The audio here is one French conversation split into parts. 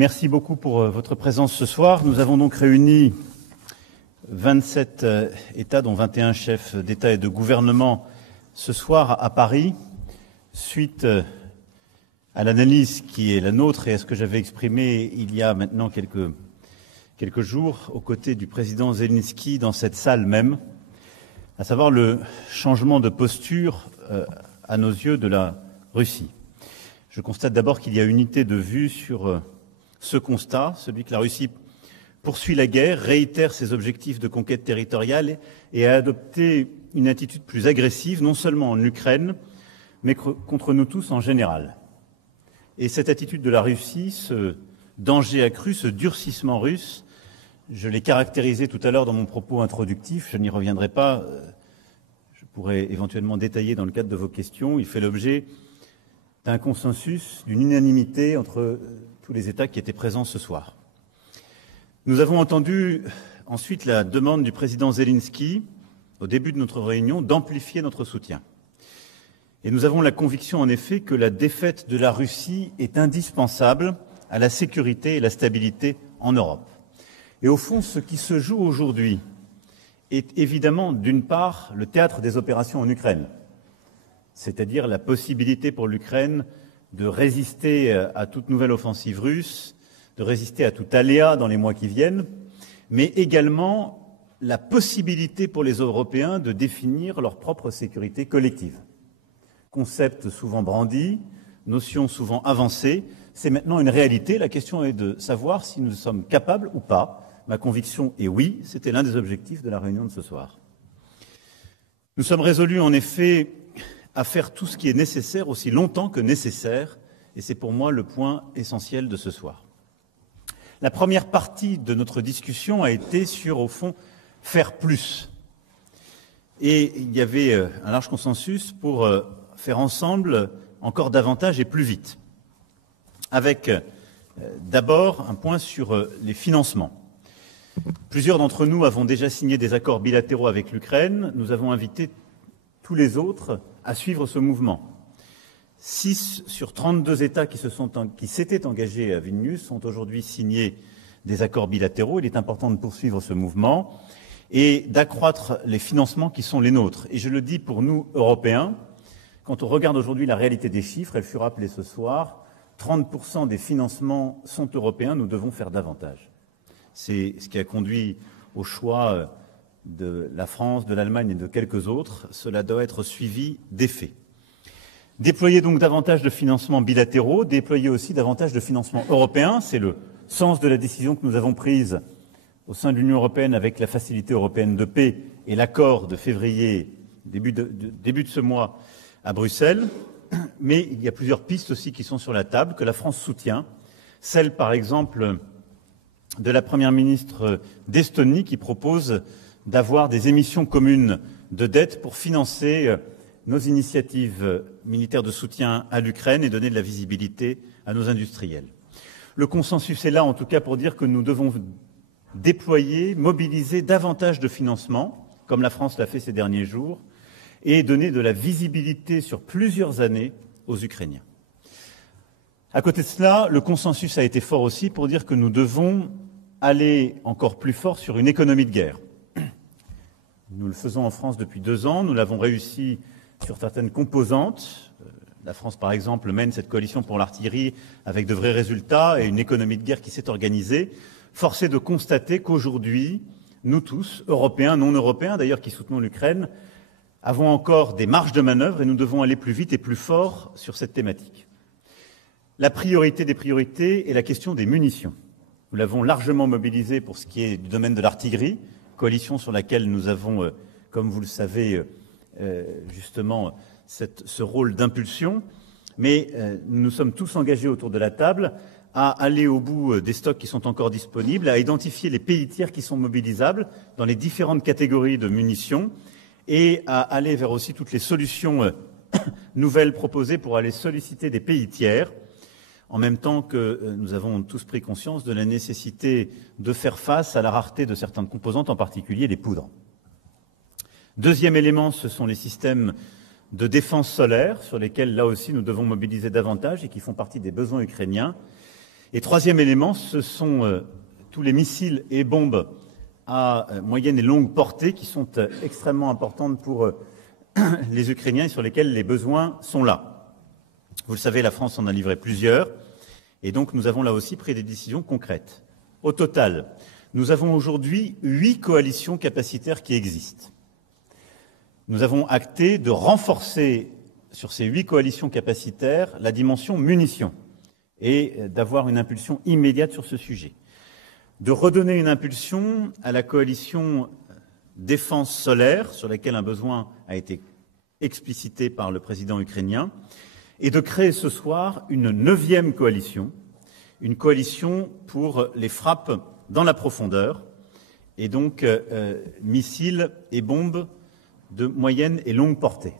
Merci beaucoup pour votre présence ce soir. Nous avons donc réuni 27 États, dont 21 chefs d'État et de gouvernement, ce soir à Paris, suite à l'analyse qui est la nôtre et à ce que j'avais exprimé il y a maintenant quelques jours aux côtés du président Zelensky dans cette salle même, à savoir le changement de posture à nos yeux de la Russie. Je constate d'abord qu'il y a unité de vue sur ce constat, celui que la Russie poursuit la guerre, réitère ses objectifs de conquête territoriale et a adopté une attitude plus agressive, non seulement en Ukraine, mais contre nous tous en général. Et cette attitude de la Russie, ce danger accru, ce durcissement russe, je l'ai caractérisé tout à l'heure dans mon propos introductif, je n'y reviendrai pas, je pourrais éventuellement détailler dans le cadre de vos questions. Il fait l'objet d'un consensus, d'une unanimité entre tous les États qui étaient présents ce soir. Nous avons entendu ensuite la demande du président Zelensky, au début de notre réunion, d'amplifier notre soutien. Et nous avons la conviction, en effet, que la défaite de la Russie est indispensable à la sécurité et la stabilité en Europe. Et au fond, ce qui se joue aujourd'hui est évidemment, d'une part, le théâtre des opérations en Ukraine, c'est-à-dire la possibilité pour l'Ukraine de résister à toute nouvelle offensive russe, de résister à tout aléa dans les mois qui viennent, mais également la possibilité pour les Européens de définir leur propre sécurité collective. Concept souvent brandi, notion souvent avancée, c'est maintenant une réalité. La question est de savoir si nous sommes capables ou pas. Ma conviction est oui, c'était l'un des objectifs de la réunion de ce soir. Nous sommes résolus en effet à faire tout ce qui est nécessaire aussi longtemps que nécessaire, et c'est pour moi le point essentiel de ce soir. La première partie de notre discussion a été sur, au fond, faire plus. Et il y avait un large consensus pour faire ensemble encore davantage et plus vite. Avec d'abord un point sur les financements. Plusieurs d'entre nous avons déjà signé des accords bilatéraux avec l'Ukraine. Nous avons invité tous les autres à suivre ce mouvement. 6 sur 32 États qui s'étaient engagés à Vilnius ont aujourd'hui signé des accords bilatéraux. Il est important de poursuivre ce mouvement et d'accroître les financements qui sont les nôtres. Et je le dis pour nous, Européens, quand on regarde aujourd'hui la réalité des chiffres, elle fut rappelée ce soir, 30% des financements sont européens, nous devons faire davantage. C'est ce qui a conduit au choix de la France, de l'Allemagne et de quelques autres. Cela doit être suivi d'effets. Déployer donc davantage de financements bilatéraux, déployer aussi davantage de financements européens, c'est le sens de la décision que nous avons prise au sein de l'Union européenne avec la Facilité européenne de paix et l'accord de février, début de ce mois à Bruxelles. Mais il y a plusieurs pistes aussi qui sont sur la table, que la France soutient. Celle, par exemple, de la Première ministre d'Estonie qui propose d'avoir des émissions communes de dette pour financer nos initiatives militaires de soutien à l'Ukraine et donner de la visibilité à nos industriels. Le consensus est là, en tout cas, pour dire que nous devons déployer, mobiliser davantage de financement, comme la France l'a fait ces derniers jours, et donner de la visibilité sur plusieurs années aux Ukrainiens. À côté de cela, le consensus a été fort aussi pour dire que nous devons aller encore plus fort sur une économie de guerre. Nous le faisons en France depuis 2 ans, nous l'avons réussi sur certaines composantes. La France, par exemple, mène cette coalition pour l'artillerie avec de vrais résultats et une économie de guerre qui s'est organisée. Force est de constater qu'aujourd'hui, nous tous, Européens, non Européens d'ailleurs, qui soutenons l'Ukraine, avons encore des marges de manœuvre et nous devons aller plus vite et plus fort sur cette thématique. La priorité des priorités est la question des munitions. Nous l'avons largement mobilisée pour ce qui est du domaine de l'artillerie, coalition sur laquelle nous avons, comme vous le savez, justement ce rôle d'impulsion. Mais nous sommes tous engagés autour de la table à aller au bout des stocks qui sont encore disponibles, à identifier les pays tiers qui sont mobilisables dans les différentes catégories de munitions et à aller vers aussi toutes les solutions nouvelles proposées pour aller solliciter des pays tiers, en même temps que nous avons tous pris conscience de la nécessité de faire face à la rareté de certaines composantes, en particulier les poudres. Deuxième élément, ce sont les systèmes de défense solaire, sur lesquels, là aussi, nous devons mobiliser davantage et qui font partie des besoins ukrainiens. Et troisième élément, ce sont tous les missiles et bombes à moyenne et longue portée qui sont extrêmement importantes pour les Ukrainiens et sur lesquels les besoins sont là. Vous le savez, la France en a livré plusieurs et donc nous avons là aussi pris des décisions concrètes. Au total, nous avons aujourd'hui 8 coalitions capacitaires qui existent. Nous avons acté de renforcer sur ces 8 coalitions capacitaires la dimension munitions et d'avoir une impulsion immédiate sur ce sujet. De redonner une impulsion à la coalition défense solaire, sur laquelle un besoin a été explicité par le président ukrainien, et de créer ce soir une 9e coalition, une coalition pour les frappes dans la profondeur, et donc missiles et bombes de moyenne et longue portée.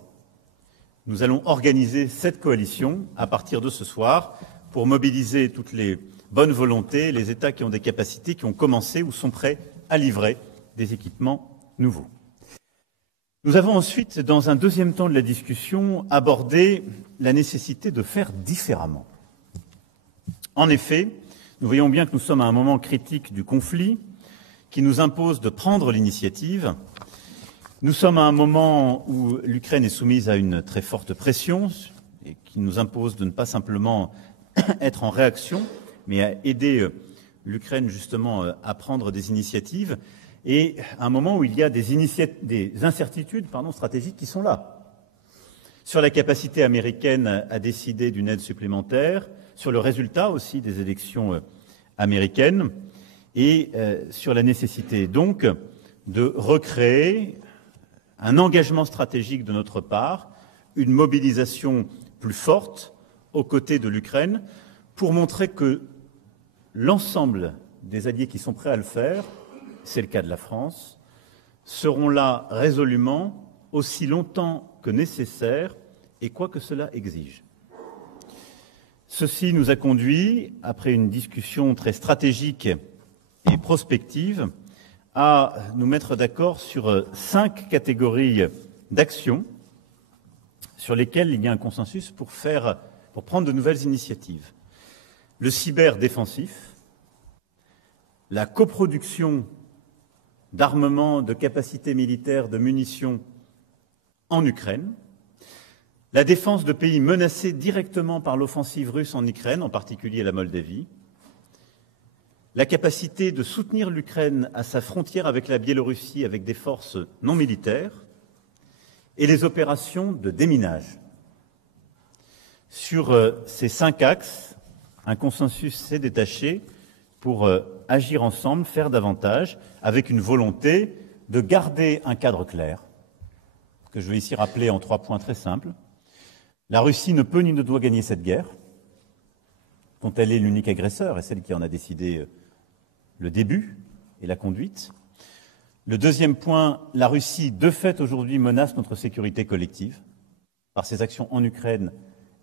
Nous allons organiser cette coalition à partir de ce soir pour mobiliser toutes les bonnes volontés, les États qui ont des capacités, qui ont commencé ou sont prêts à livrer des équipements nouveaux. Nous avons ensuite, dans un deuxième temps de la discussion, abordé la nécessité de faire différemment. En effet, nous voyons bien que nous sommes à un moment critique du conflit qui nous impose de prendre l'initiative. Nous sommes à un moment où l'Ukraine est soumise à une très forte pression et qui nous impose de ne pas simplement être en réaction, mais à aider l'Ukraine justement à prendre des initiatives, et à un moment où il y a des incertitudes stratégiques qui sont là. Sur la capacité américaine à décider d'une aide supplémentaire, sur le résultat aussi des élections américaines, et sur la nécessité donc de recréer un engagement stratégique de notre part, une mobilisation plus forte aux côtés de l'Ukraine pour montrer que l'ensemble des alliés qui sont prêts à le faire, c'est le cas de la France, seront là résolument aussi longtemps que nécessaire et quoi que cela exige. Ceci nous a conduit, après une discussion très stratégique et prospective, à nous mettre d'accord sur 5 catégories d'actions sur lesquelles il y a un consensus pour prendre de nouvelles initiatives. Le cyberdéfensif, la coproduction d'armements, de capacités militaires, de munitions en Ukraine, la défense de pays menacés directement par l'offensive russe en Ukraine, en particulier la Moldavie, la capacité de soutenir l'Ukraine à sa frontière avec la Biélorussie avec des forces non militaires et les opérations de déminage. Sur ces 5 axes, un consensus s'est détaché pour agir ensemble, faire davantage, avec une volonté de garder un cadre clair, que je vais ici rappeler en 3 points très simples. La Russie ne peut ni ne doit gagner cette guerre, dont elle est l'unique agresseur et celle qui en a décidé le début et la conduite. Le deuxième point, la Russie, de fait, aujourd'hui, menace notre sécurité collective par ses actions en Ukraine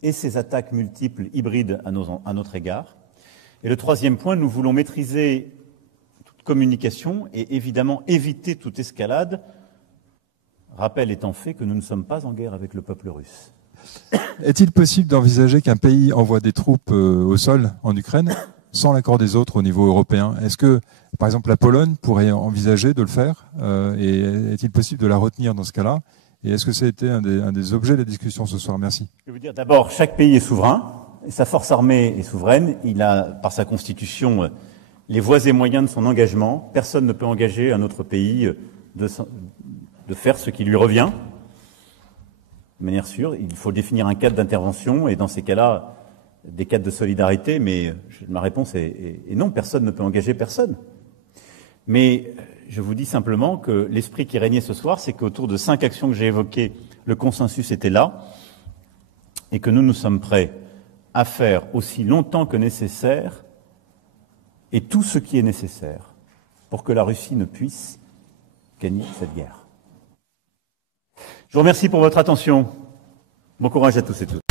et ses attaques multiples hybrides à notre égard. Et le troisième point, nous voulons maîtriser toute communication et évidemment éviter toute escalade, rappel étant fait que nous ne sommes pas en guerre avec le peuple russe. Est-il possible d'envisager qu'un pays envoie des troupes au sol en Ukraine sans l'accord des autres au niveau européen? Est-ce que, par exemple, la Pologne pourrait envisager de le faire et est-il possible de la retenir dans ce cas-là? Et est-ce que ça a été un des objets de la discussion ce soir? Merci. Je veux dire, d'abord, chaque pays est souverain, et sa force armée est souveraine. Il a, par sa constitution, les voies et moyens de son engagement. Personne ne peut engager un autre pays de faire ce qui lui revient. De manière sûre, il faut définir un cadre d'intervention, et dans ces cas-là, des cadres de solidarité, mais ma réponse est non, personne ne peut engager personne. Mais je vous dis simplement que l'esprit qui régnait ce soir, c'est qu'autour de 5 actions que j'ai évoquées, le consensus était là, et que nous sommes prêts à faire aussi longtemps que nécessaire, et tout ce qui est nécessaire, pour que la Russie ne puisse gagner cette guerre. Je vous remercie pour votre attention. Bon courage à tous et toutes.